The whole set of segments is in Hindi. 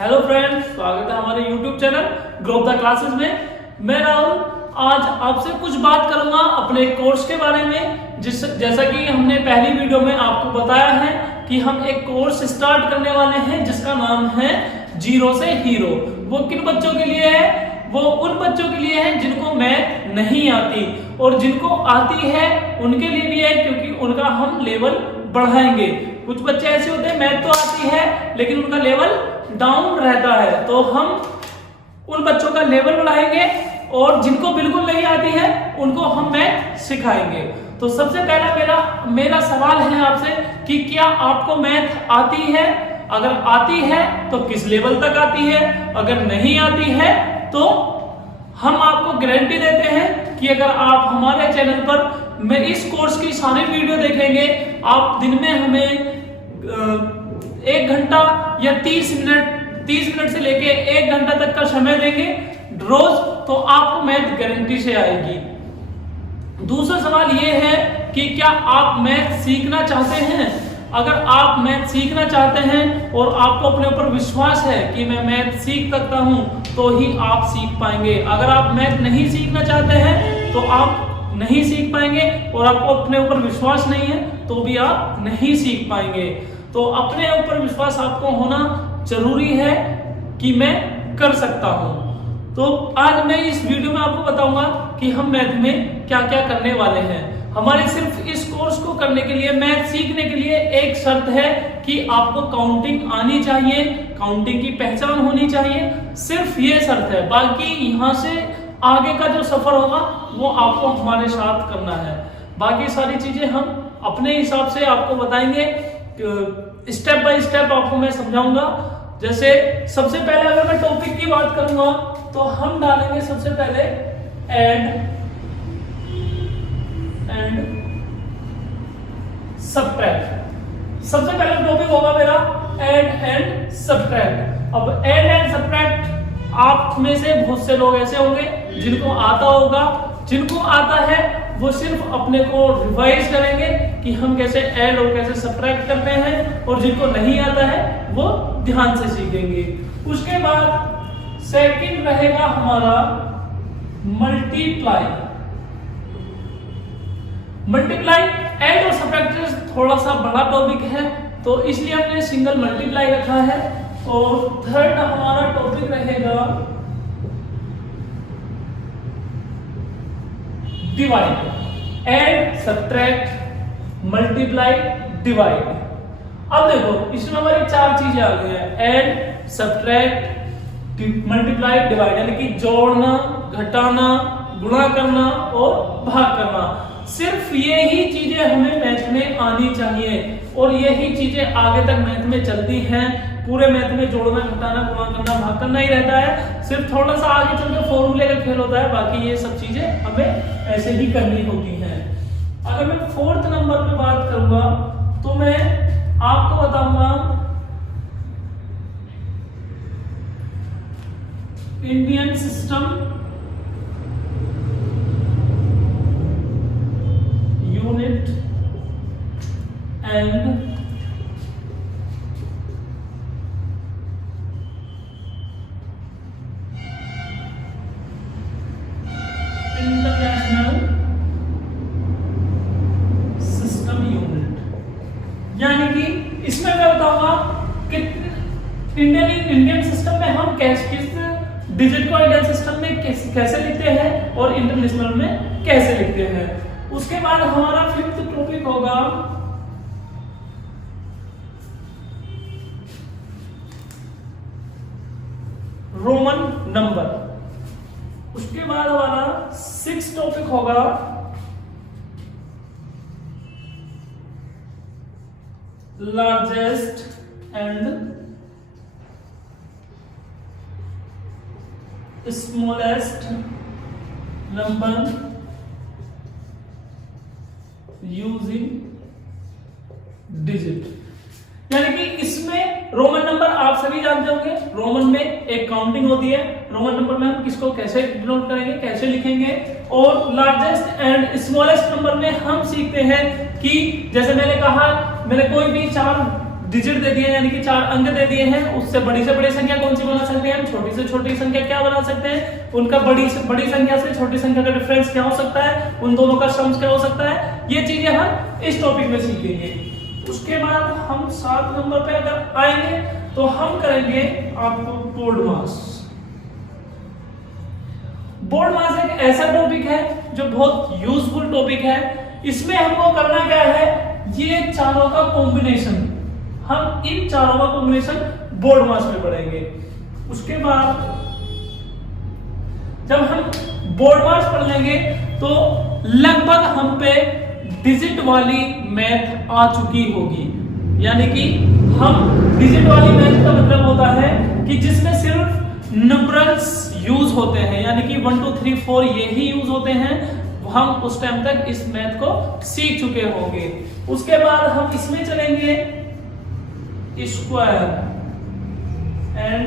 हेलो फ्रेंड्स, स्वागत है हमारे YouTube channel grow the classes में। मैं राहुल आज आपसे कुछ बात करूंगा अपने कोर्स के बारे में। जैसा कि हमने पहली वीडियो में आपको बताया है कि हम एक कोर्स स्टार्ट करने वाले हैं जिसका नाम है जीरो से हीरो। वो किन बच्चों के लिए है? वो उन बच्चों के लिए है जिनको मैथ नहीं आती, और जिनको आती है उनके लिए भी है, क्योंकि उनका हम लेवल बढ़ाएंगे। कुछ बच्चे ऐसे होते हैं मैथ तो आती है लेकिन उनका लेवल डाउन रहता है, तो हम उन बच्चों का लेवल बढ़ाएंगे, और जिनको बिल्कुल नहीं आती है उनको हम मैथ सिखाएंगे। तो सबसे पहला मेरा सवाल है आपसे कि क्या आपको मैथ आती है? अगर आती है तो किस लेवल तक आती है? अगर नहीं आती है तो हम आपको गारंटी देते हैं कि अगर आप हमारे चैनल पर मैं इस कोर्स की सारी वीडियो देखेंगे, आप दिन में हमें 1 घंटा या 30 मिनट से लेके 1 घंटा तक का समय देंगे रोज, तो आपको मैथ गारंटी से आएगी। दूसरा सवाल यह है कि क्या आप मैथ सीखना चाहते हैं? अगर आप मैथ सीखना चाहते हैं और आपको अपने ऊपर विश्वास है कि मैं मैथ सीख सकता हूं, तो ही आप सीख पाएंगे। अगर आप मैथ नहीं सीखना चाहते हैं तो आप नहीं सीख पाएंगे, और आपको अपने ऊपर विश्वास नहीं है तो भी आप नहीं सीख पाएंगे। तो अपने ऊपर विश्वास आपको होना जरूरी है कि मैं कर सकता हूं। तो आज मैं इस वीडियो में आपको बताऊंगा कि हम मैथ में क्या क्या करने वाले हैं। हमारे सिर्फ इस कोर्स को करने के लिए, मैथ सीखने के लिए एक शर्त है कि आपको काउंटिंग आनी चाहिए, काउंटिंग की पहचान होनी चाहिए। सिर्फ ये शर्त है, बाकी यहाँ से आगे का जो सफर होगा वो आपको हमारे साथ करना है। बाकी सारी चीजें हम अपने हिसाब से आपको बताएंगे, स्टेप बाय स्टेप आपको मैं समझाऊंगा। जैसे सबसे पहले अगर मैं टॉपिक की बात करूंगा तो हम डालेंगे सबसे पहले एड एंड सब्ट्रैक्ट। सबसे पहला टॉपिक होगा मेरा एड एंड सब्ट्रैक्ट। अब एड एंड सब्ट्रैक्ट आप में से बहुत से लोग ऐसे होंगे जिनको आता होगा। जिनको आता है वो सिर्फ अपने को रिवाइज करेंगे कि हम कैसे ऐड और कैसे सब्ट्रैक्ट करते हैं, और जिनको नहीं आता है वो ध्यान से सीखेंगे। उसके बाद सेकंड रहेगा हमारा मल्टीप्लाई। मल्टीप्लाई ऐड और सब्ट्रैक्ट थोड़ा सा बड़ा टॉपिक है, तो इसलिए हमने सिंगल मल्टीप्लाई रखा है। और थर्ड हमारा टॉपिक रहेगा divide. Add, subtract, multiply, divide. अब देखो इसमें हमारी 4 चीजें आ गई हैं, ऐड, सब्ट्रैक्ट, मल्टीप्लाई, डिवाइड, यानी कि जोड़ना, घटाना, गुणा करना और भाग करना। सिर्फ यही चीजें हमें मैथ में आनी चाहिए, और यही चीजें आगे तक मैथ में चलती हैं। पूरे मैथ में जोड़ना, घटाना, गुणा करना, भाग करना ही रहता है। सिर्फ थोड़ा सा आगे चल के फॉर्मूले का खेल होता है, बाकी ये सब चीजें हमें ऐसे ही करनी होती हैं। अगर मैं 4th नंबर पे बात करूंगा तो मैं आपको बताऊंगा Indian system unit and international system unit. यानी कि इसमें मैं बताऊंगा कि इंडियन सिस्टम में हम किस डिजिट को इंडियन सिस्टम में कैसे लिखते हैं और इंटरनेशनल में कैसे लिखते हैं। उसके बाद हमारा 5th टॉपिक होगा रोमन नंबर। उसके बाद हमारा 6th टॉपिक होगा largest and smallest number using digit. यानी कि इसमें रोमन नंबर आप सभी जानते होंगे, रोमन में एक काउंटिंग होती है। रोमन नंबर में हम किसको कैसे डिनोट करेंगे, कैसे लिखेंगे। और लार्जेस्ट एंड स्मॉलेस्ट नंबर में हम सीखते हैं कि जैसे मैंने कहा, मैंने कोई भी 4 डिजिट दे दिए यानी कि 4 अंक दे दिए हैं, उससे बड़ी से बड़ी संख्या कौन सी बना सकते हैं हम, छोटी से छोटी संख्या क्या बना सकते हैं, उनका बड़ी से बड़ी संख्या से छोटी संख्या का डिफरेंस क्या हो सकता है, उन दोनों का सम क्या हो सकता है, ये चीजें हम इस टॉपिक में सीखेंगे। उसके बाद हम 7 नंबर पे अगर आएंगे तो हम करेंगे आपको बोर्ड मास। बोर्ड मास एक ऐसा टॉपिक है जो बहुत यूजफुल टॉपिक है। इसमें हमको करना क्या है, ये चारों का कॉम्बिनेशन, हम इन चारों का कॉम्बिनेशन बोर्ड मास में पढ़ेंगे। उसके बाद जब हम बोर्ड मास पढ़ लेंगे तो लगभग हम पे डिजिट वाली मैथ आ चुकी होगी। यानी कि हम डिजिट वाली मैथ का मतलब होता है कि जिसमें सिर्फ नंबरल्स यूज होते हैं, यानी कि 1 2 3 4 ये ही यूज होते हैं, हम उस टाइम तक इस मैथ को सीख चुके होंगे। उसके बाद हम इसमें चलेंगे स्क्वायर एंड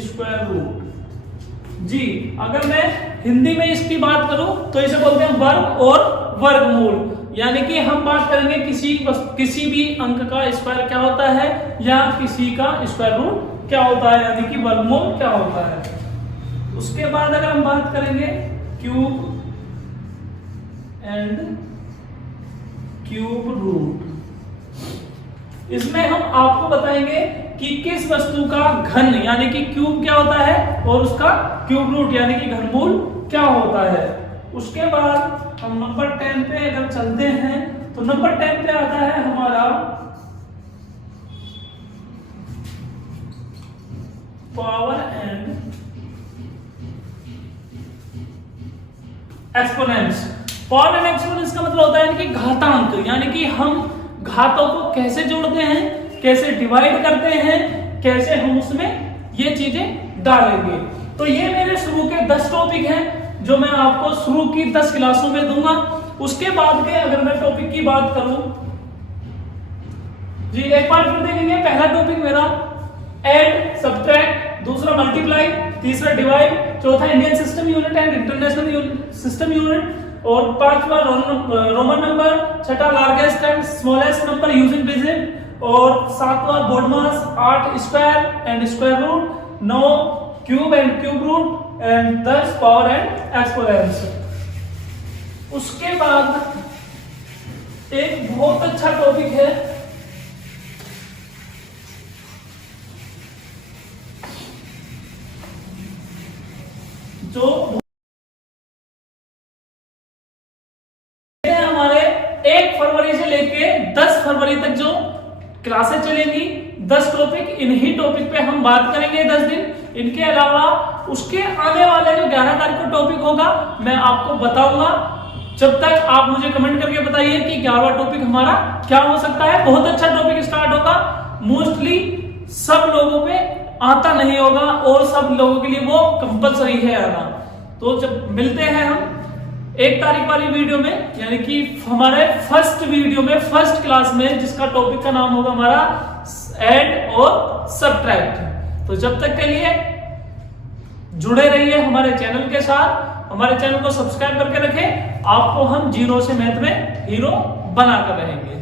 स्क्वायर रूट। जी अगर मैं हिंदी में इसकी बात करूं तो इसे बोलते हैं वर्ग और वर्गमूल। यानी कि हम बात करेंगे किसी भी अंक का स्क्वायर क्या होता है या किसी का स्क्वायर रूट क्या होता है, यानी कि वर्गमूल क्या होता है। उसके बाद अगर हम बात करेंगे क्यूब एंड क्यूब रूट, इसमें हम आपको बताएंगे कि किस वस्तु का घन यानी कि क्यूब क्या होता है और उसका क्यूब रूट यानी कि घनमूल क्या होता है। उसके बाद हम नंबर 10 पे अगर चलते हैं तो नंबर 10 पे आता है हमारा power and exponents. Power and exponents का मतलब होता है कि घातांक, यानी कि हम घातों को कैसे जोड़ते हैं, कैसे डिवाइड करते हैं, कैसे हम उसमें ये चीजें डालेंगे। तो ये मेरे शुरू के 10 टॉपिक हैं जो मैं आपको शुरू की 10 क्लासों में दूंगा। उसके बाद के अगर मैं टॉपिक की बात करूं जी, एक बार फिर देखेंगे। पहला टॉपिक मेरा ऐड, सब्ट्रैक्ट, दूसरा मल्टीप्लाई, तीसरा डिवाइड, चौथा Indian system unit and international system unit, और पांचवा रोमन नंबर, छठा largest and smallest number using digit, और सातवां BODMAS, 8 square and square root, 9 cube and cube root and 10 power and exponents. उसके बाद एक बहुत अच्छा टॉपिक है जो हमारे 1 फरवरी से लेके 10 फरवरी तक जो क्लासेस चलेंगी, 10 टॉपिक, इन्हीं टॉपिक पे हम बात करेंगे 10 दिन। इनके अलावा उसके आने वाले जो 11 तारीख को टॉपिक होगा मैं आपको बताऊंगा। जब तक आप मुझे कमेंट करके बताइए कि 11वां टॉपिक हमारा क्या हो सकता है। बहुत अच्छा टॉपिक स्टार्ट होगा, मोस्टली सब लोगों पे आता नहीं होगा और सब लोगों के लिए वो कंपलसरी है आना। तो जब मिलते हैं हम 1 तारीख वाली वीडियो में, यानी कि हमारे फर्स्ट वीडियो में, फर्स्ट क्लास में, जिसका टॉपिक का नाम होगा हमारा ऐड और सब्ट्रैक्ट। तो जब तक के लिए जुड़े रहिए हमारे चैनल के साथ, हमारे चैनल को सब्सक्राइब करके रखें। आपको हम जीरो से मैथ में हीरो बनाकर रहेंगे।